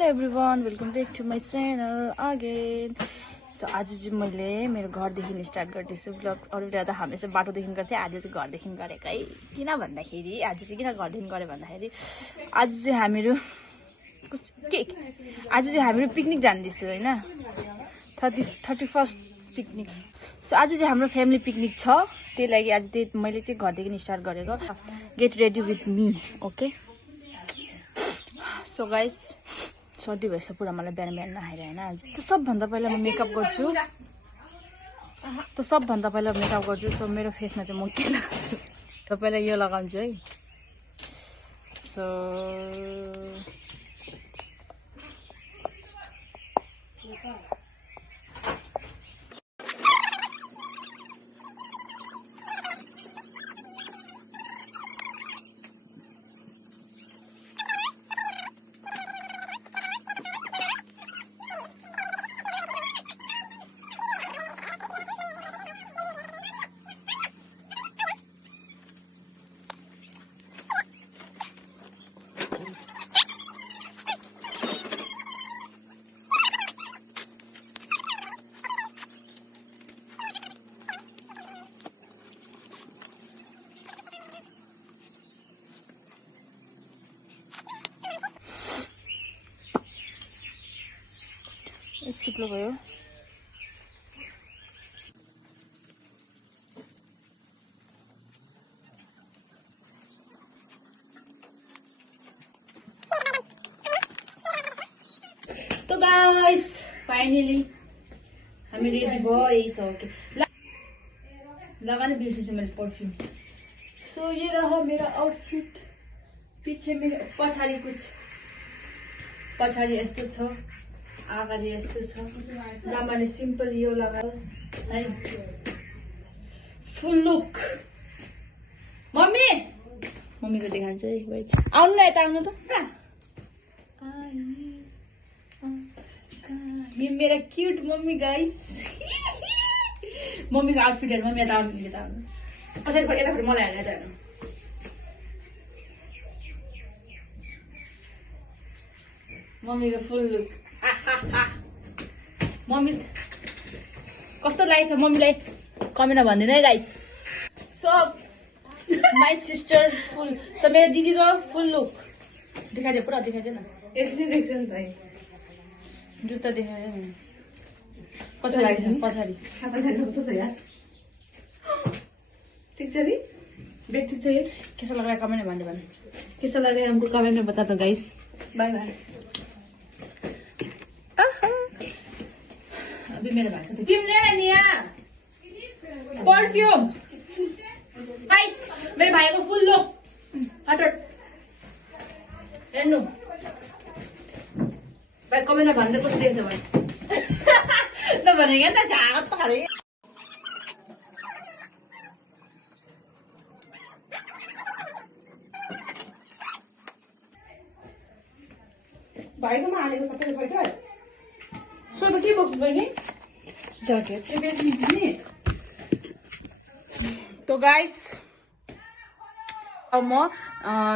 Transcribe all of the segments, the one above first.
Hello everyone, welcome back to my channel again. So आज चाहिँ मैले मेरो घरदेखि स्टार्ट गर्दैछु ब्लग। अरू बेला त हामी चाहिँ बाटोदेखि गर्थेँ, आज चाहिँ घरदेखि गरेकै। किन भन्दाखेरि आज चाहिँ किन घरदेखि गरेँ भन्दाखेरि आज चाहिँ हामीहरू पिकनिक जाँदैछु होइन, 31st पिकनिक। सो आज चाहिँ हाम्रो फ्यामिली पिकनिक छ, त्यही लागि आज त्यही मैले चाहिँ घरदेखि स्टार्ट गरेको। Get ready with me, okay. So guys सर्दी भएछ पुरा मलाई, बिहान बिहान नखाएर होइन। आज त सबभन्दा पहिला म मेकअप गर्छु। सो मेरो फेसमा चाहिँ म के लगाउँछु त पहिला यो लगाउँछु है। सो चिप्लो भयो। तो गाइस फाइनली हामी रेडी भयो, यही छ। ओके, लगाने बिर्सेछु मैले परफ्युम। सो ये रहा मेरा आउटफिट। पीछे मेरो पछाडि यस्तो छ, अगाडि यस्तो छ। लामाले सिम्पल यो लगायो है, फुल लुक। मम्मीको देखाउँछु है, वेट आउनु न, यता आउनु त। ये मेरा क्यूट मम्मी गाइस। मम्मीको आउटफिटहरू मम्मी यता आउनु, यता आउनु, पछाडि यतापट्टि मलाई हाल्न जानु। मम्मीको फुल लुक। मम्मी कस्तो लागेछ मम्मीलाई कमेन्टमा भनिदिनु है guys. So my sister full, so मेरो दिदीको फुल लुक देखाइदियो, पुरा देखाइदियो न। यति देख्छ नि त, जुत्ता देखायो कस्तो लागेछ पछाडि कस्तो छ यार। ठिक छ नि, बेग ठिक छ। ये कैसा लग रहा है कमेंट में भन्नु, कैसा लग रहा है हमको कमेंट में बता दो गाइस। Bye bye. अभी मेरे भाई को क्यों ले रही है परफ्यूम गाइस। मेरे भाई को फुल लुक हट हेर्नु भाइ, कमेन्टमा भन्दै कस्तो देख्छ भाइ त भनेको नि त, झागत त खाले। भाइकोमा हालेको सबै बैठो। सो त के बोक्छु बहिनी, ज्याकेट नि। तो गाइस अब म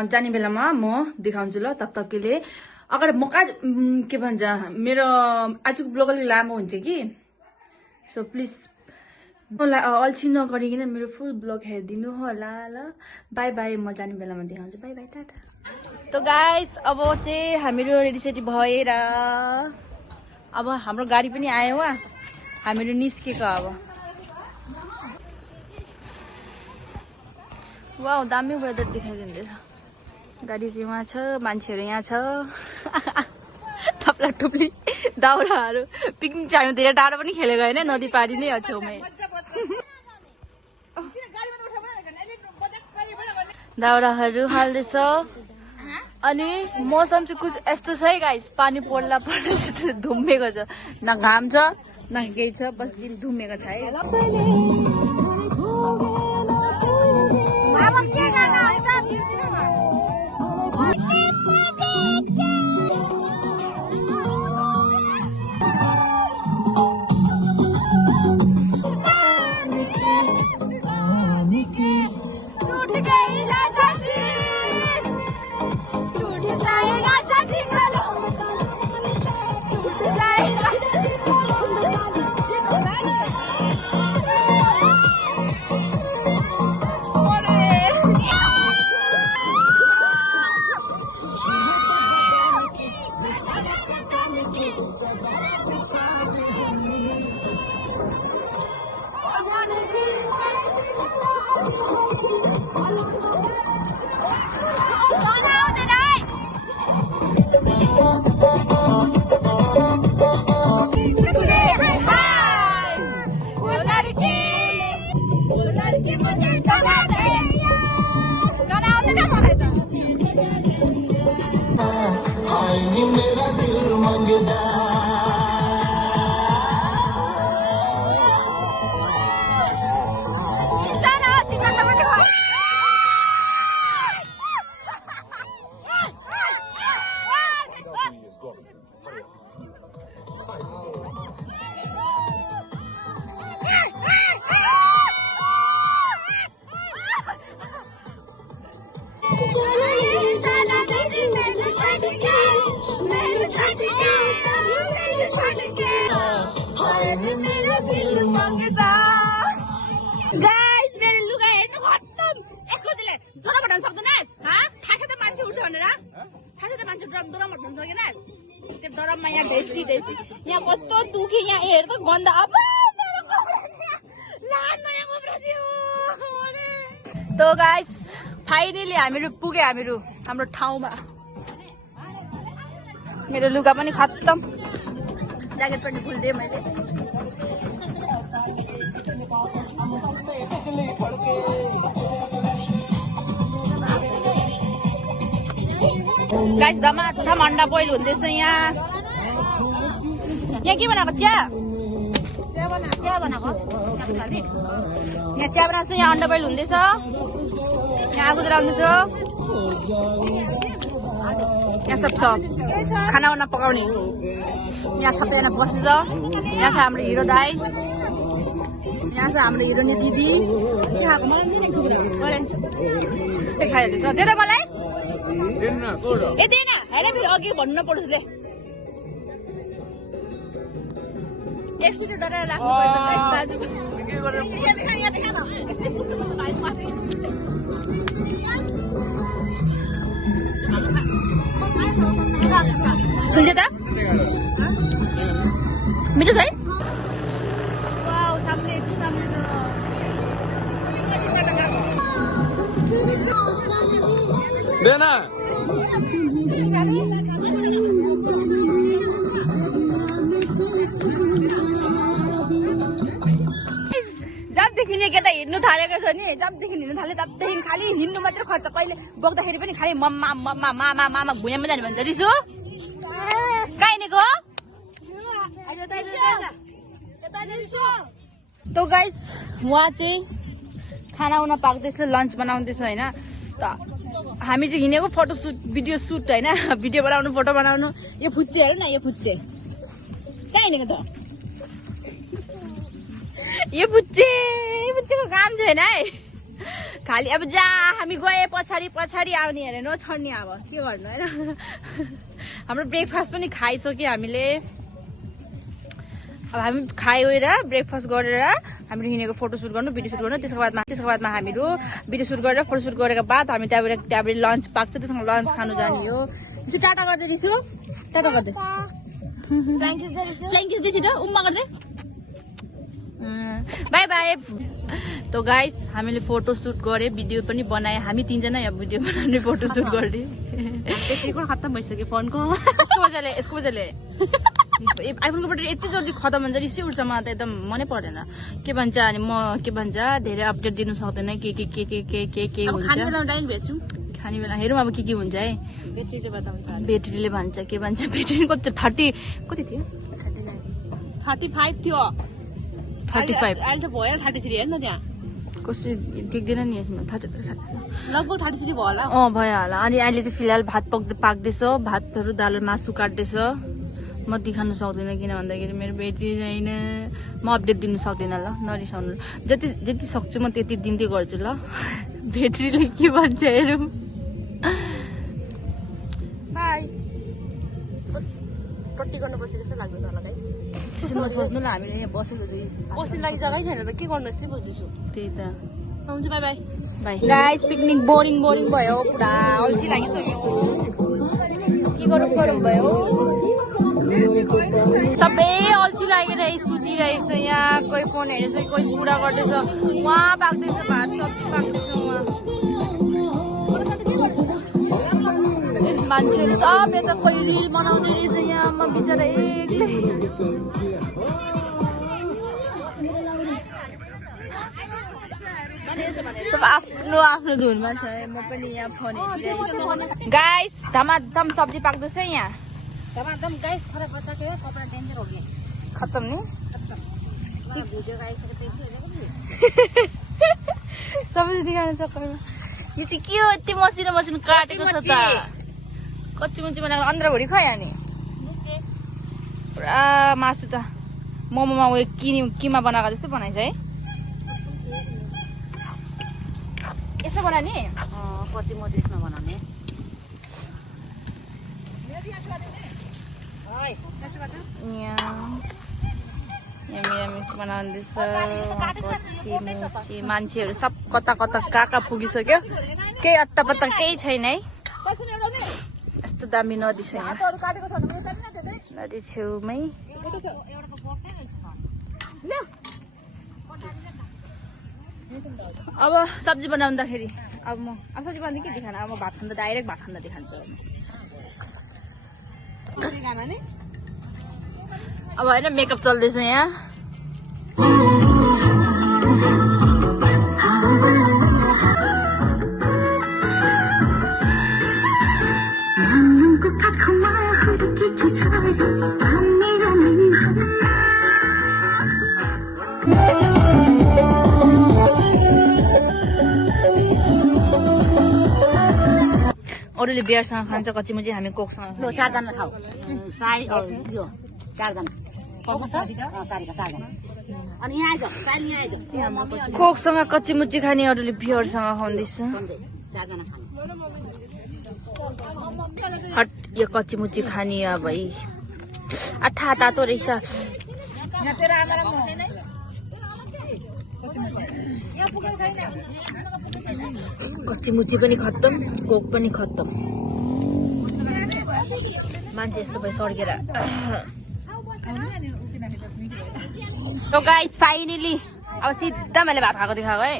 जाने बेलामा म देखाउँछु ल, तबतकले। अगर म के भन्छ, मेरो आजको ब्लग अलिक लामो हुन्छ कि, सो प्लिज अल्छी नगरिकन मेरो फुल ब्लग हेरिदिनु होला ल। बाई बाई, म जाने बेलामा देखाउँछु। By by, Tata. तो गाइस अब चाहिँ हामीहरू रेडीसेडी भएर अब हाम्रो गाडी पनि आयो, वा हामीहरू निस्केको। अब वाउ दामी वेदर देखाइदिँदैछ। गाडी चाहिँ उहाँ छ, मान्छेहरू यहाँ छ। थप्ला टुप्ली दाउराहरू। पिकनिक चाहिँ हामी धेरै टाढो पनि खेलेको होइन, नदी पारी नै छेउमै। दाउराहरू हाल्दैछ। अनि मौसम चाहिँ कुछ यस्तो छ है गाइस, पानी पर्ला धुम्मेको छ, न घाम छ न केही छ, बस दिन धुम्मेको छ है। गाइस मेरो लुगा हेर्नु खत्तम एकैचोटिले डोरा बटाउन सक्दैनस् थाहा छ त मान्छे उठ्छ भनेर थाहा छ त मान्छे डोरा बटाउन सकेनस् त्यो डोरामा यहाँ ढेसी यहाँ कस्तो दुखी यहाँ हेर त गन्ध अब मेरो नयाँ कपडा थियो त गाइस फाइनली हामीहरू पुगे हाम्रो ठाउँमा मेरो लुगा पनि खत्तम ज्याकेट पनि खोलिदिएँ मैले गाइस धमाधम अन्डा बोइल हुँदैछ यहाँ के बनाएको चिया बनाएको यहाँ चिया बनाएको छ यहाँ अन्डा बोइल हुँदैछ यहाँ आगो जलाउँदैछ यहाँ सब छ खाना पकाउने यहाँ सबैजना बसेछ यहाँ छ हाम्रो हिरो दाई यहाँ छ हाम्रो हिरोनी दिदी खाएको मलाई खाइहाल्दैछ दे त मलाई ए दिएन हेर फेरि अघि भन्नु नपर्छ दे एकचोटि डराएर राख्नु सुन्छ त मिठो छ है वाउ सामने देना जबदेखि केटा हिँड्नु थालेको छ नि जबदेखि हिँड्नु थाल्यो तबदेखि खालि हिँड्नु मात्रै खर्च कहिले बोक्दाखेरि पनि खालि मामा भुइँमा जाने भन्छ रिसु कहाँ हिँडेको त गाइस उहाँ चाहिँ खाना उना पाक्दैछ लन्च बनाउँदैछ होइन त हामी चाहिँ हिँडेको फोटो सुट भिडियो सुट होइन भिडियो बनाउनु फोटो बनाउनु यो फुच्चे हेर न यो फुच्चे कहाँ हिँडेको त यो फुच्चेको काम छैन है खालि अब जा हामी गए पछाडि आउने हेरे न छड्ने अब के गर्नु होइन हाम्रो ब्रेकफास्ट पनि खाइसक्यो हामीले अब हामी खायो र ब्रेकफास्ट गरेर हामीले हिँडेको फोटोसुट गर्नु भिडियो सुट गर्नु त्यसको बादमा हामीहरू भिडियो सुट गरेर फोटोसुट गरेको बाद हामी त्यहाँबाट लन्च पाक्छ त्यससँग लन्च खानु जाने हो यसो टाटा गर्दै दिन्छु टाटा गर्दै फ्ल्याङ्किस दिएछ त उम्मा गर्दै बाई बाई त गाइस हामीले फोटो सुट गरे भिडियो पनि बनाए हामी तीनजना यहाँ भिडियो बनाउने फोटो सुट गर्ने ब्याट्रीको खत्तम भइसक्यो फोनको यसको वजहले आइफोनको ब्याट्री यति जल्दी खत्तम हुन्छ रिसै उठ्छ मलाई त एकदम मनै पर्दैन के भन्छ अनि म के भन्छ धेरै अपडेट दिनु सक्दैन के हुन्छ खाने बेला हेरौँ अब के हुन्छ है ब्याट्रीले भन्छ के भन्छ ब्याट्री कति 30 कति थियो 35 थियो 35 अहिले त भयो 33 हेर्न त्यहाँ कसरी देख्दैन नि यसमा लगभग 33 भयो होला भयो होला अनि अहिले चाहिँ फिलहाल भात पाक्दैछ भातहरू दाल मासु काट्दैछ म देखाउन सक्दिनँ किन भन्दाखेरि मेरो ब्याट्री छैन म अपडेट दिनु सक्दिनँ ल नरिसाउनु जति सक्छु म त्यति दिँदै गर्छु ल ब्याट्रीले के भन्छ हेरौँ बाई टट्टी गर्न बसेको जस्तो लाग्दैन होला गाइस त्यसो नसोच्नु ल हामीले यहाँ बसेको चाहिँ बस्ने लागि जग्गै छैन त के गर्नु यस्तै बस्दैछु त्यही त हुन्छ by by by guys picnic boring भयो पुरा अल्छी लागिसक्यो के गरौँ भयो सबै अल्छी लागेर सुतिरहेछ यहाँ कोही फोन हेरेछ कोही कुरा गर्दैछ उहाँ पाक्दैछ भात सब्जी पाक्दैछ उहाँ मान्छेहरू सब यता कोही रिल बनाउँदै रहेछ यहाँ म बिचरा एक्लै आफ्नो आफ्नो धुनमा छ म पनि यहाँ फोन गाइस धमाधम सब्जी पाक्दैछ यहाँ धमाधम गाइस खरा बच्चाको कपडा डेन्जर हो गया खत्तम नि भिडियो आइसकेपछि सब्जी दिखाउनु सक्दैन यो चाहिँ के हो यति मसिनो मसिनो काटेको छ त कच्ची मुच्ची बनाएको अन्द्रभरि खायो नि पुरा मासु त मोमोमा उयो किमा बनाएको जस्तो बनाइन्छ है यसो बनाउने कच्ची मोची यसमा बनाउने मिरामिस बनाउँदैछ कच्ची मुच्ची मान्छेहरू सब कता कता कहाँ कहाँ पुगिसक्यो केही अत्तापत्ता केही छैन है यस्तो दामी नदी छ यहाँ नदी छेउमै अब सब्जी बनाउँदाखेरि अब सब्जी बनाउँदै के देखान अब म भात खाँदा डाइरेक्ट भात खाँदा देखान्छु अब होइन मेकअप चल्दैछ यहाँ अरूले बियरसँग खान्छ कच्ची मुची हामी कोकसँग लो 4 जना खाऊ साई यो 4 जना अनि यहाँ आइज साई यहाँ आइज कोकसँग कच्ची मुची खाने अरूले बियरसँग खाउँदैछ 4 जना खाने हट यो कच्ची मुची खाने भाइ अठा तातो रहेछ कच्ची मुची पनि खत्तम कोक पनि खत्तम मान्छे यस्तो भयो सड्केर So guys, finally अब सिधा मैले भात खाएको देखाएको है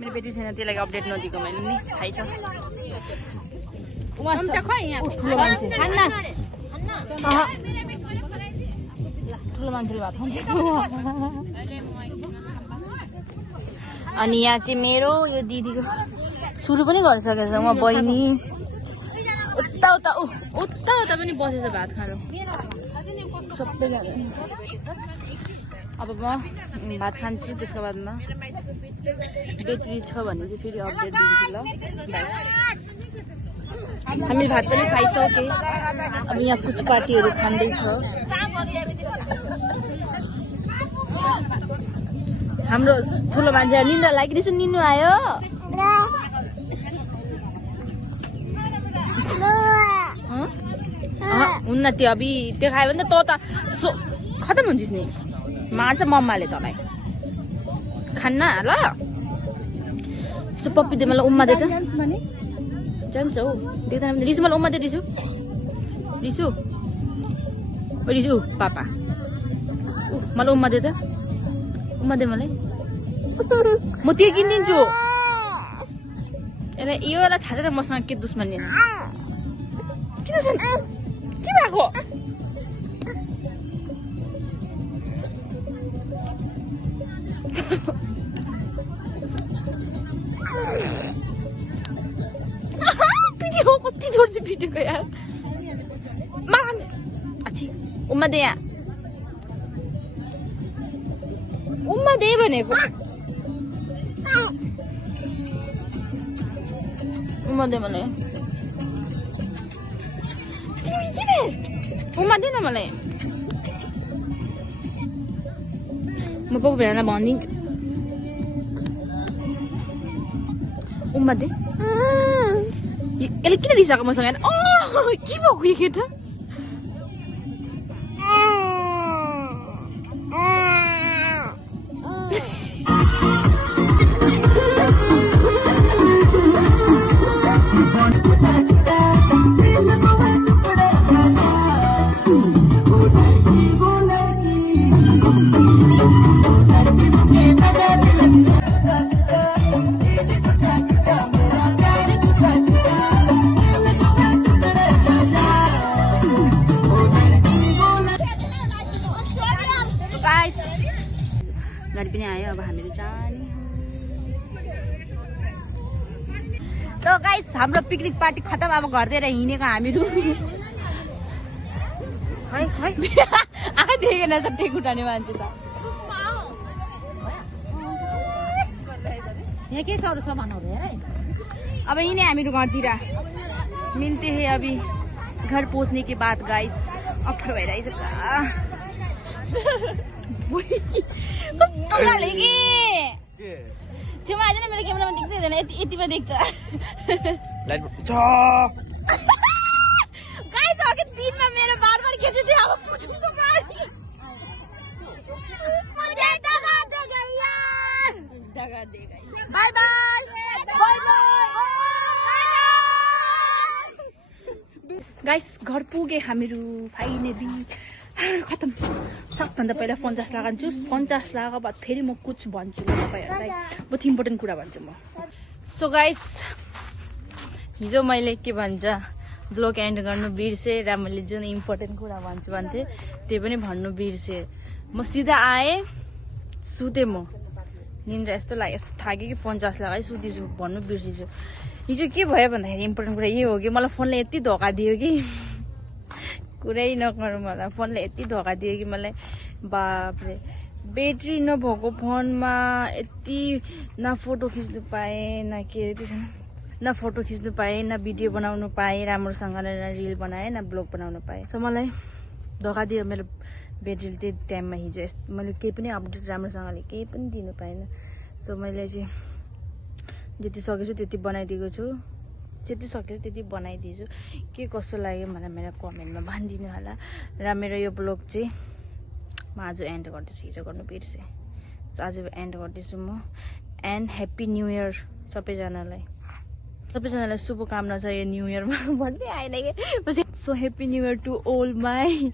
मेरो बेटी छैन त्यसलाई अपडेट नदिएको मैले नि थाहै छ ठुलो मान्छेले भात खान्छ अनि यहाँ चाहिँ मेरो यो दिदीको सुरु पनि गरिसकेछ म बहिनी उता उता उता उता पनि बसेछ भात खानु सबैजना अब म भात खान्छु त्यसको बादमा बेकरी छ भने चाहिँ फेरि अपडेट दिन्छु ल हामीले भात पनि खाइसक्यो अब यहाँ कुछ पार्टीहरू खाँदैछ हाम्रो ठुलो मान्छे निन्द्रा लागिरहेछ निन्नु आयो हुन्न त्यो अबि त्यो खायो भने त खतम हुन्छस् नि मार्छ मम्माले तँलाई खान्न ल यसो पप्पी दे मलाई उम्मा दे त जान्छ हौ देख्दैन भने रिसु मलाई उम्मा दे रिसु रिसु ओ रिसु पापा मलाई उम्मा दे त उम्मा दे मलाई म त्यो किनिदिन्छु योलाई थाहा छैन मसँग के दुश्मनी के भएको भिडियो कति जोड चाहिँ भिडियोको यार अच्छी उम्मा दे यहाँ उम्मा दे भनेको उम्मा दे मलाई उम्मा दे न मलाई म पप्पू भेनालाई भनिदिन्छु उम्मा दे यसले किन रिसाएको मसँग के भएको यो केटा गाडी पनि आयो अब हामीहरू जाने त गाइस हाम्रो पिकनिक पार्टी खतम अब घरतिर हिँडेको हामीहरू खै खै आँखै देखेन सट्टै खुट्टाने मान्छे त यहाँ के छ अरू सामानहरू हेर है अब हिँडे हामीहरू घरतिर मिल्ते है अभी घर पहुँचने के बाद गाइस अप्ठ्यारो भइरहेछ कस्तो गाले कि छेउमा आएन मेरो क्यामेरामा देख्दै हुँदैन यतिमा देख्छ गाइस अघि दिनमा मेरो बार केटी थियो अब पुछुको गाडी बाई बाई गाइस घर पुगे हामीहरू फाइनली खतम सबभन्दा पहिला 50 लाख हान्छु 50 लाख बाद फेरि म कुछ भन्छु तपाईँहरूलाई बहुत इम्पोर्टेन्ट कुरा भन्छु म सो गाइस हिजो मैले के भन्छ ब्लग एन्ड गर्नु बिर्सेँ र मैले जुन इम्पोर्टेन्ट कुरा भन्छु भन्थेँ त्यो पनि भन्नु बिर्सेँ म सिधा आएँ सुतेँ म निन्द्रा यस्तो लाग्यो यस्तो थाक्यो कि 50 लाख है सुतिछु भन्नु बिर्सिछु हिजो के भयो भन्दाखेरि इम्पोर्टेन्ट कुरा यही हो कि मलाई फोनले यति धोका दियो कि कुरै नगरौँ मलाई फोनले यति धोका दियो कि मलाई बापरे ब्याट्री नभएको फोनमा यति न फोटो खिच्नु पाएँ न के त्यसो न फोटो खिच्नु पाएँ न भिडियो बनाउनु पाएँ राम्रोसँगले न रिल बनाएँ न ब्लग बनाउनु पाएँ सो मलाई धोका दियो मेरो ब्याट्रीले त्यो टाइममा हिजो मैले केही पनि अपडेट राम्रोसँगले केही पनि दिनु पाइनँ सो मैले चाहिँ जति सकेछु त्यति बनाइदिएको छु जति सकेछु त्यति बनाइदिन्छु के कस्तो लाग्यो मलाई मेरो कमेन्टमा भनिदिनु होला र मेरो यो ब्लग चाहिँ म आज एन्ड गर्दैछु हिजो गर्नु बिर्सेँ सो आज एन्ड गर्दैछु म एन्ड ह्याप्पी न्यू इयर सबैजनालाई शुभकामना छ यो न्यू इयरमा भन्ने आएन कि so happy new year to all my